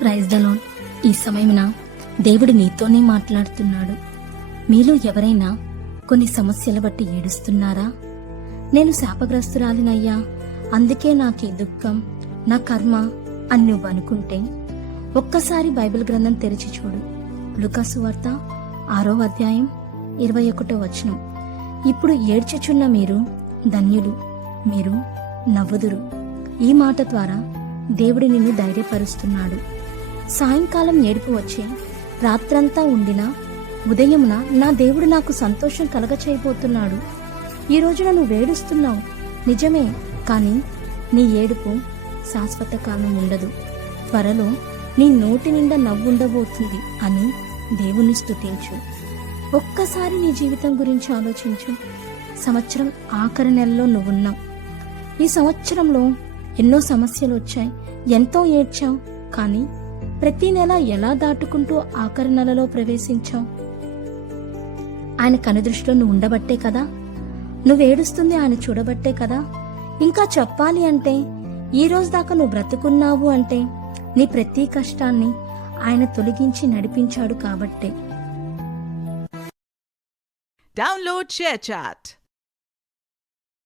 Praise the lord. ఈ సమయమున దేవుడు నీతోనే మాట్లాడుతున్నాడు. మీలో ఎవరైనా కొన్ని సమస్యలు బట్టి ఏడుస్తున్నారా? నేను శాపగ్రస్తురాలినయ్యా, అందుకే నాకీ దుఃఖం, నా కర్మ అని నువ్వు అనుకుంటే ఒక్కసారి బైబిల్ గ్రంథం తెరిచి చూడు. లూకాసు వార్త 6వ అధ్యాయం 21వ వచనం. ఇప్పుడు ఏడ్చుచున్న మీరు ధన్యులు, మీరు నవ్వుదురు. ఈ మాట ద్వారా దేవుడు నిన్ను ధైర్యపరుస్తున్నాడు. సాయంకాలం ఏడుపు వచ్చే రాత్రంతా ఉండినా ఉదయమున నా దేవుడు నాకు సంతోషం కలగచేయబోతున్నాడు. ఈ రోజున నువ్వు ఏడుస్తున్నావు నిజమే, కానీ నీ ఏడుపు శాశ్వత కాలం ఉండదు. త్వరలో నీ నోటి నిండా నవ్వుండబోతుంది అని దేవుని స్తుతించు. ఒక్కసారి నీ జీవితం గురించి ఆలోచించు. సంవత్సరం ఆఖరి నెలలో నువ్వున్నావు. ఈ సంవత్సరంలో ఎన్నో సమస్యలు వచ్చాయి, ఎంతో ఏడ్చావు. కానీ ప్రతి నెల ఎలా దాటుకుంటూ ఆఖరి నెలలో ప్రవేశించావు? ఆయన కనుదృష్టిలో నువ్వు ఉండబట్టే కదా. నువ్వేడుస్తుంది ఆయన చూడబట్టే కదా. ఇంకా చెప్పాలి అంటే ఈ రోజు దాకా నువ్వు బ్రతుకున్నావు అంటే నీ ప్రతి కష్టాన్ని ఆయన తొలగించి నడిపించాడు కాబట్టే. Download ShareChat.